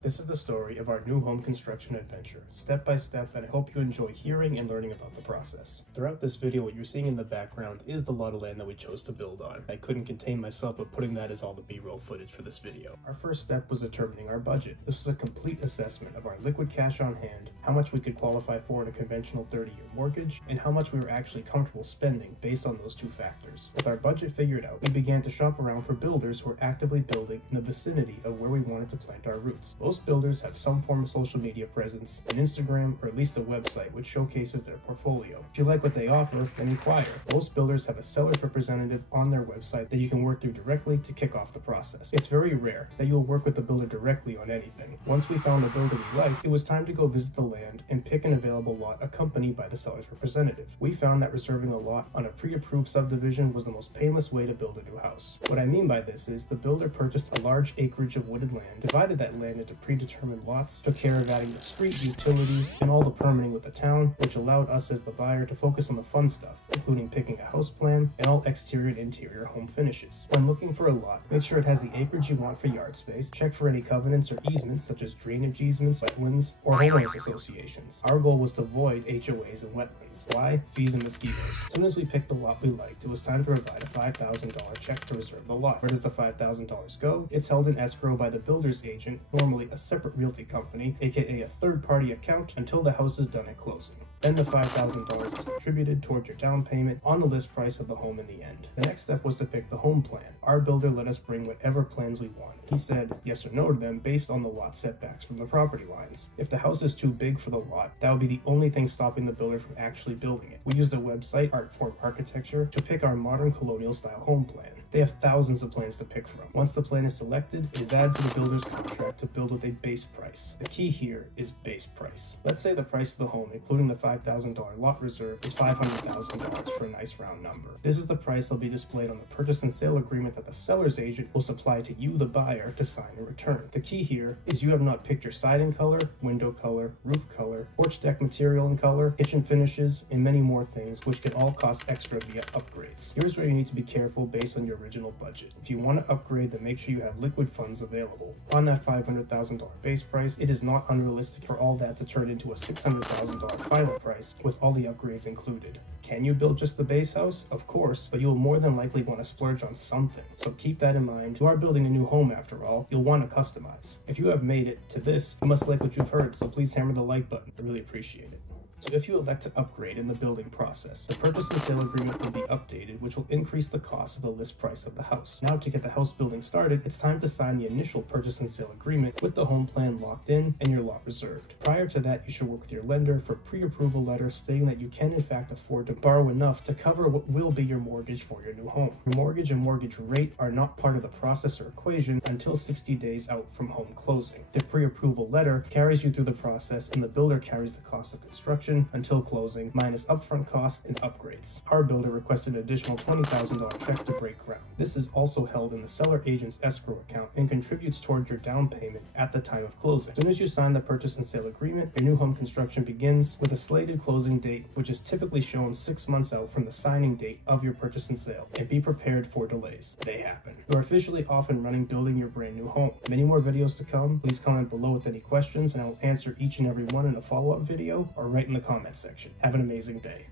This is the story of our new home construction adventure, step by step, and I hope you enjoy hearing and learning about the process. Throughout this video, what you're seeing in the background is the lot of land that we chose to build on. I couldn't contain myself but putting that as all the B-roll footage for this video. Our first step was determining our budget. This was a complete assessment of our liquid cash on hand, how much we could qualify for in a conventional 30-year mortgage, and how much we were actually comfortable spending based on those two factors. With our budget figured out, we began to shop around for builders who were actively building in the vicinity of where we wanted to plant our roots. Most builders have some form of social media presence, an Instagram, or at least a website which showcases their portfolio. If you like what they offer, then inquire. Most builders have a seller's representative on their website that you can work through directly to kick off the process. It's very rare that you'll work with the builder directly on anything. Once we found a builder we liked, it was time to go visit the land and pick an available lot accompanied by the seller's representative. We found that reserving a lot on a pre-approved subdivision was the most painless way to build a new house. What I mean by this is the builder purchased a large acreage of wooded land, divided that land into predetermined lots, took care of adding the street, utilities, and all the permitting with the town, which allowed us as the buyer to focus on the fun stuff, including picking a house plan and all exterior and interior home finishes. When looking for a lot, make sure it has the acreage you want for yard space, check for any covenants or easements such as drainage easements, wetlands, or homeowners associations. Our goal was to avoid HOAs and wetlands. Why? Fees and mosquitoes. As soon as we picked the lot we liked, it was time to provide a $5,000 check to reserve the lot. Where does the $5,000 go? It's held in escrow by the builder's agent, normally a separate realty company, aka a third-party account, until the house is done at closing. Then the $5,000 is contributed toward your down payment on the list price of the home in the end. The next step was to pick the home plan. Our builder let us bring whatever plans we wanted. He said yes or no to them based on the lot setbacks from the property lines. If the house is too big for the lot, that would be the only thing stopping the builder from actually building it. We used a website, Artform Architecture, to pick our modern colonial style home plan. They have thousands of plans to pick from. Once the plan is selected, it is added to the builder's contract to build with a base price. The key here is base price. Let's say the price of the home, including the $5,000 lot reserve, is $500,000 for a nice round number. This is the price that will be displayed on the purchase and sale agreement that the seller's agent will supply to you, the buyer, to sign and return. The key here is you have not picked your siding color, window color, roof color, porch deck material and color, kitchen finishes, and many more things, which can all cost extra via upgrades. Here's where you need to be careful based on your original budget. If you want to upgrade, then make sure you have liquid funds available. On that $500,000 base price, it is not unrealistic for all that to turn into a $600,000 final price with all the upgrades included. Can you build just the base house? Of course, but you will more than likely want to splurge on something. So keep that in mind. You are building a new home after all. You'll want to customize. If you have made it to this, you must like what you've heard, so please hammer the like button. I really appreciate it. So if you elect to upgrade in the building process, the purchase and sale agreement will be updated, which will increase the cost of the list price of the house. Now to get the house building started, it's time to sign the initial purchase and sale agreement with the home plan locked in and your lot reserved. Prior to that, you should work with your lender for a pre-approval letter stating that you can in fact afford to borrow enough to cover what will be your mortgage for your new home. Your mortgage and mortgage rate are not part of the process or equation until 60 days out from home closing. The pre-approval letter carries you through the process and the builder carries the cost of construction until closing, minus upfront costs and upgrades. Our builder requested an additional $20,000 check to break ground. This is also held in the seller agent's escrow account and contributes towards your down payment at the time of closing. As soon as you sign the purchase and sale agreement, your new home construction begins with a slated closing date, which is typically shown 6 months out from the signing date of your purchase and sale. And be prepared for delays. They happen. You are officially off and running building your brand new home. Many more videos to come. Please comment below with any questions and I will answer each and every one in a follow-up video or right in the comment section. Have an amazing day.